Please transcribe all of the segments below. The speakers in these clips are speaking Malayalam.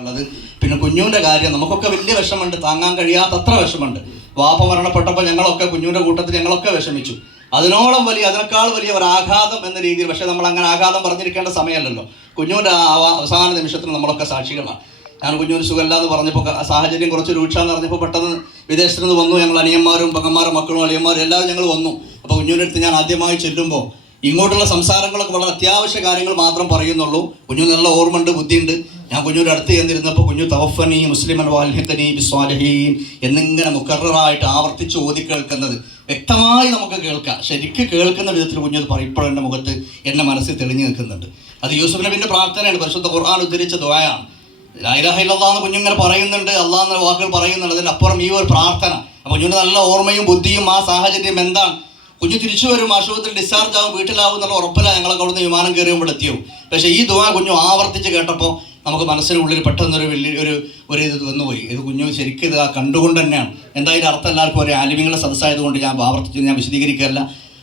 ഉള്ളത്. പിന്നെ കുഞ്ഞുവിൻ്റെ കാര്യം നമുക്കൊക്കെ വലിയ വിഷമമുണ്ട്, താങ്ങാൻ കഴിയാത്തത്ര വിഷമമുണ്ട്. വാപ്പ മരണപ്പെട്ടപ്പോൾ ഞങ്ങളൊക്കെ കുഞ്ഞുവിൻ്റെ കൂട്ടത്തിൽ ഞങ്ങളൊക്കെ വിഷമിച്ചു. അതിനേക്കാൾ വലിയ ഒരു ആഘാതം എന്ന രീതിയിൽ, പക്ഷേ നമ്മൾ അങ്ങനെ ആഘാതം പറഞ്ഞിരിക്കേണ്ട സമയമല്ലല്ലോ. കുഞ്ഞുവിൻ്റെ അവസാന നിമിഷത്തിന് നമ്മളൊക്കെ സാക്ഷികളാണ്. ഞാൻ കുഞ്ഞുവിന് സുഖമില്ല എന്ന് പറഞ്ഞപ്പോൾ, സാഹചര്യം കുറച്ച് രൂക്ഷാന്ന് പറഞ്ഞപ്പോൾ പെട്ടെന്ന് വിദേശത്ത് നിന്ന് വന്നു. ഞങ്ങൾ അനിയന്മാരും പെങ്ങന്മാരും മക്കളും അളിയന്മാരും എല്ലാവരും ഞങ്ങൾ വന്നു. അപ്പോൾ കുഞ്ഞുവിൻ്റെ അടുത്ത് ഞാൻ ആദ്യമായി ചെല്ലുമ്പോൾ ഇങ്ങോട്ടുള്ള സംസാരങ്ങളൊക്കെ വളരെ അത്യാവശ്യ കാര്യങ്ങൾ മാത്രം പറയുന്നുള്ളൂ. കുഞ്ഞു നല്ല ഓർമ്മയുണ്ട്, ബുദ്ധിയുണ്ട്. ഞാൻ കുഞ്ഞുവിൻ്റെ അടുത്ത് ചെന്നിരുന്നപ്പോൾ കുഞ്ഞു തവഫനി മുസ്ലിമൻ വാൽഹിഖനി ബിസ്വാലിഹീൻ എന്നിങ്ങനെ മുക്കററായിട്ട് ആവർത്തിച്ച് ഓതി കേൾക്കുന്നത് വ്യക്തമായി നമുക്ക് കേൾക്കാം. ശരിക്കും കേൾക്കുന്ന വിധത്തിൽ കുഞ്ഞു പറയും. ഇപ്പോൾ എൻ്റെ മുഖത്ത് എൻ്റെ മനസ്സിൽ തെളിഞ്ഞു നിൽക്കുന്നുണ്ട്. അത് യൂസുഫ് നബിൻ്റെ പ്രാർത്ഥനയാണ്, പരിശുദ്ധ ഖുർആൻ ഉദ്ധരിച്ച ദുആയാണ്. ലാ ഇലാഹ ഇല്ലല്ലാഹ് എന്ന് കുഞ്ഞിങ്ങനെ പറയുന്നുണ്ട്, അള്ളാഹ് എന്ന വാക്കുകൾ പറയുന്നുണ്ട്. അതിനപ്പുറം ഈ ഒരു പ്രാർത്ഥന. അപ്പോൾ കുഞ്ഞിന് നല്ല ഓർമ്മയും ബുദ്ധിയും ആ സാഹചര്യം എന്താണ്. കുഞ്ഞു തിരിച്ചു വരും, ആശുപത്രി ഡിസ്ചാർജ് ആവും, വീട്ടിലാവും എന്നുള്ള ഉറപ്പില്ല. ഞങ്ങളൊക്കെ അവിടുന്ന് വിമാനം കയറിയുമ്പോൾ എത്തിയും. പക്ഷേ ഈ ദുആ കുഞ്ഞു ആവർത്തിച്ച് കേട്ടപ്പോൾ നമുക്ക് മനസ്സിനുള്ളിൽ പെട്ടെന്നൊരു വലിയൊരു ഇത് വന്നുപോയി. ഇത് കുഞ്ഞു ശരിക്കും ഇത് കണ്ടുകൊണ്ട് തന്നെയാണ്. എന്തായാലും അർത്ഥം എല്ലാവർക്കും ഒരു ആലിമീങ്ങളുടെ സദസ്സായതുകൊണ്ട് ഞാൻ ആവർത്തിച്ച് ഞാൻ വിശദീകരിക്കുകയല്ല.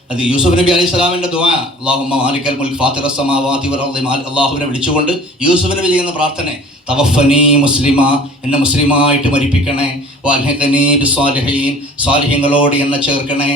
അത് യൂസുഫ് നബി അലൈഹി സ്വലാമിൻ്റെ ദുആ, അല്ലാഹുമ്മ മാലിക്കൽ മുൽക്ക് ഫാത്തിറസ് സമാവാതി വൽ അർളി, അല്ലാഹുവിനെ വിളിച്ചുകൊണ്ട് യൂസുഫ് നബി ചെയ്യുന്ന പ്രാർത്ഥന, തവഫനി മുസ്ലിമ, എന്നെ മുസ്ലിമായിട്ട് മരിപ്പിക്കണേ, വൽഹിഖനി ബിസ്സാലിഹീൻ, സ്വാലിഹീങ്ങളോട് എന്നെ ചേർക്കണേ.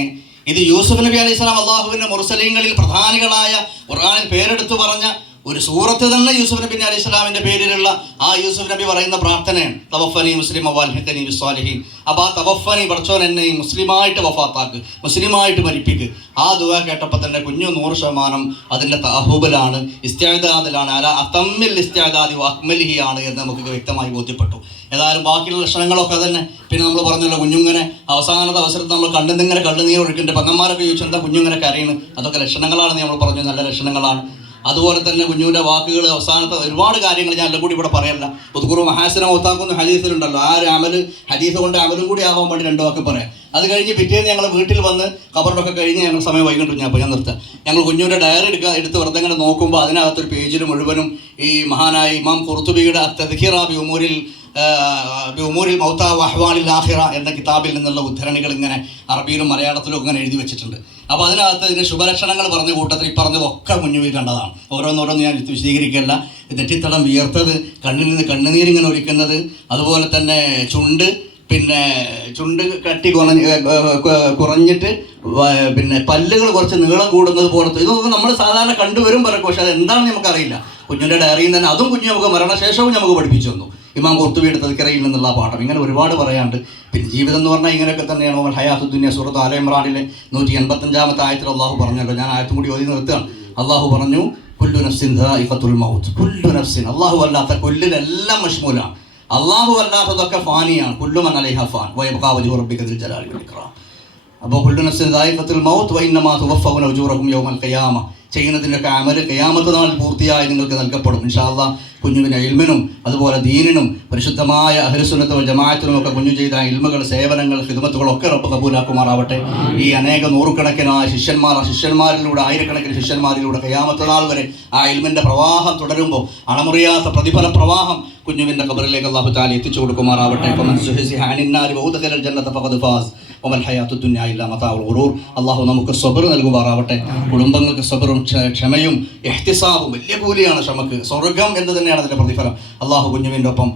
ഇത് യൂസുഫ് നബി അലൈഹി സ്വലാം അള്ളാഹുവിൻ്റെ മുർസലീങ്ങളിൽ പ്രധാനികളായ ഖുർആനിൽ പേരെടുത്തു പറഞ്ഞ ഒരു സൂറത്ത് തന്നെ യൂസുഫ് നബി അലൈഹി സ്വലാമിൻ്റെ പേരിലുള്ള ആ യൂസുഫ് നബി പറയുന്ന പ്രാർത്ഥനയാണ് തവഫനി മുസ്ലിമ വൽഹിഖനി ബിസ്സാലിഹീൻ. അപ്പോൾ ആ തവഫനി, പഠിച്ചോൻ എന്നെ മുസ്ലിമായിട്ട് വഫാത്താക്ക്, മുസ്ലിമായിട്ട് മരിപ്പിക്ക്. ആ ദുആ കേട്ടപ്പോൾ തന്നെ കുഞ്ഞു 100% അതിൻ്റെ തഅഹുബിലാണ്, ഇസ്തിഅദാദിലാണ്, അല അതമ്മിൽ ഇസ്തിഅദാദി വഅക്മലിഹി ആണ് എന്ന് നമുക്ക് വ്യക്തമായി ബോധ്യപ്പെട്ടു. ഏതായാലും ബാക്കിയുള്ള ലക്ഷണങ്ങളൊക്കെ തന്നെ പിന്നെ നമ്മൾ പറഞ്ഞല്ലോ. കുഞ്ഞുങ്ങനെ അവസാനത്തെ അവസരത്തിൽ നമ്മൾ കണ്ണുന്നിങ്ങനെ കണ്ണുനീർ ഒഴുക്കിൻ്റെ പെങ്ങന്മാരൊക്കെ ചോദിച്ചു എന്താ കുഞ്ഞുങ്ങനെ കരയുന്നു, അതൊക്കെ ലക്ഷണങ്ങളാണെന്ന് നമ്മൾ പറഞ്ഞു, നല്ല ലക്ഷണങ്ങളാണ്. അതുപോലെ തന്നെ കുഞ്ഞുവിൻ്റെ വാക്കുകൾ അവസാനത്തെ ഒരുപാട് കാര്യങ്ങൾ ഞാൻ എല്ലാം കൂടി ഇവിടെ പറയല്ല. ഉദ്കുറു മഹാസിന മൗത്താക്കുന്ന ഹദീസിലുണ്ടല്ലോ, ആ ഒരു അമല് ഹദീസ് കൊണ്ട് അമലും കൂടി ആവാൻ വേണ്ടി 2 വാക്ക് പറയാം. അത് കഴിഞ്ഞ് പിറ്റേന്ന് ഞങ്ങൾ വീട്ടിൽ വന്ന് ഖബറിലൊക്കെ കഴിഞ്ഞ് ഞങ്ങൾ സമയം വൈകിട്ട് ഞാൻ നിർത്താം. ഞങ്ങൾ കുഞ്ഞുവിൻ്റെ ഡയറി എടുത്ത് വെറുതെ ഇങ്ങനെ നോക്കുമ്പോൾ അതിനകത്തൊരു പേജിൽ മുഴുവനും ഈ മഹാനായ ഇമാം ഖുർത്തുബിയുടെ തദ്ഖിറ ബി ഉമൂരിൽ മൗത വഅഹ്വാലിൽ ആഖിറ എന്ന കിതാബിൽ നിന്നുള്ള ഉദ്ധരണികൾ ഇങ്ങനെ അറബിയിലും മലയാളത്തിലും ഇങ്ങനെ എഴുതി വെച്ചിട്ടുണ്ട്. അപ്പോൾ അതിനകത്ത് ഇതിൻ്റെ ശുഭലക്ഷണങ്ങൾ പറഞ്ഞ കൂട്ടത്തിൽ ഈ പറഞ്ഞതൊക്കെ മുന്നിൽ കണ്ടതാണ്. ഓരോന്നോരോന്ന് ഞാൻ വിശദീകരിക്കുകയല്ല. നെറ്റിത്തടം വിയർത്തത്, കണ്ണിൽ നിന്ന് കണ്ണുനീരിങ്ങനെ ഒലിക്കുന്നത്, അതുപോലെ തന്നെ ചുണ്ട് കട്ടി കുറഞ്ഞിട്ട് പിന്നെ പല്ലുകൾ കുറച്ച് നീളം കൂടുന്നത് പോലത്തെ ഇതൊക്കെ നമ്മൾ സാധാരണ കണ്ടുവരും പറയും. പക്ഷെ അത് എന്താണെന്ന് നമുക്കറിയില്ല. കുഞ്ഞിൻ്റെ ഡയറിയിൽ തന്നെ അതും കുഞ്ഞു നമുക്ക് മരണശേഷവും നമുക്ക് പഠിപ്പിച്ചു തന്നു. ഇമാം ഖുർത്തുബിയുടെ തദ്കിറയിൽ നിന്നുള്ള പാഠം ഇങ്ങനെ ഒരുപാട് പറയാണ്ട്. പിന്നെ ജീവിതം എന്ന് പറഞ്ഞാൽ ഇങ്ങനെയൊക്കെ തന്നെയാണ്. ഓമൽ ഹയാത്തു ദുനിയ സൂറത്ത് ആല ഇമ്രാനിലെ 185 ആയത്തിൽ അള്ളാഹു പറഞ്ഞല്ലോ. ഞാൻ ആയത്തും കൂടി ഓതി നിർത്തുകയാണ്. അള്ളാഹു പറഞ്ഞു, കുല്ലു നഫ്സിൻ ദാഇഖത്തുൽ മൗത്ത്. കുല്ലു നഫ്സിൻ, അള്ളാഹു അല്ലാത്ത കൊല്ലിലെല്ലാം മശ്മൂലാണ്. അള്ളാഹു അല്ലാത്തതൊക്കെ ഫാനിയാണ്. കുല്ലു മൻ അലൈഹ ഫാൻ വയബ്ഖാ വജ്ഹു റബ്ബിക ദിൽ ജലാലി വൽ ഇക്റാം. അപ്പോൾ കുല്ലു നഫ്സിൻ ദാഇഖത്തുൽ മൗത്ത് വഇന്നമാ തുവഫൗന ഉജൂറകും യൗമൽ ഖിയാമ. ചെയ്യുന്നതിൻ്റെയൊക്കെ അമല് ഖിയാമത്ത് നാളിൽ പൂർത്തിയായി നിങ്ങൾക്ക് നൽകപ്പെടും. ഇൻഷാ അല്ലാഹ് കുഞ്ഞുവിൻ്റെ ഇൽമിനും അതുപോലെ ദീനിനും പരിശുദ്ധമായ അഹ്ലുസുന്നത്ത് വൽ ജമാഅത്തിനും ഒക്കെ കുഞ്ഞു ചെയ്ത ഇൽമുകൾ, സേവനങ്ങൾ, ഖിദ്മത്തുകളൊക്കെ റബ്ബ് കബൂലാക്കുമാറാവട്ടെ. ഈ അനേക നൂറുകണക്കിനായ ശിഷ്യന്മാരിലൂടെ, ആയിരക്കണക്കിന് ശിഷ്യന്മാരിലൂടെ ഖിയാമത്ത് നാൾ വരെ ആ ഇൽമിൻ്റെ പ്രവാഹം തുടരുമ്പോൾ അണമുറിയാത്ത പ്രതിഫല പ്രവാഹം കുഞ്ഞുവിൻ്റെ ഖബറിലേക്ക് അല്ലാഹു തആല എത്തിച്ചു കൊടുക്കുമാറാവട്ടെ. അള്ളാഹു നമുക്ക് സബർ നൽകുമാറാവട്ടെ. കുടുംബങ്ങൾക്ക് സബറും ക്ഷമയും ഇഹ്തിസാബും വലിയ കൂലിയാണ് ക്ഷമക്ക്. സ്വർഗം എന്ന് തന്നെയാണ് അതിൻ്റെ പ്രതിഫലം. അള്ളാഹു കുഞ്ഞുവിൻ്റെ ഒപ്പം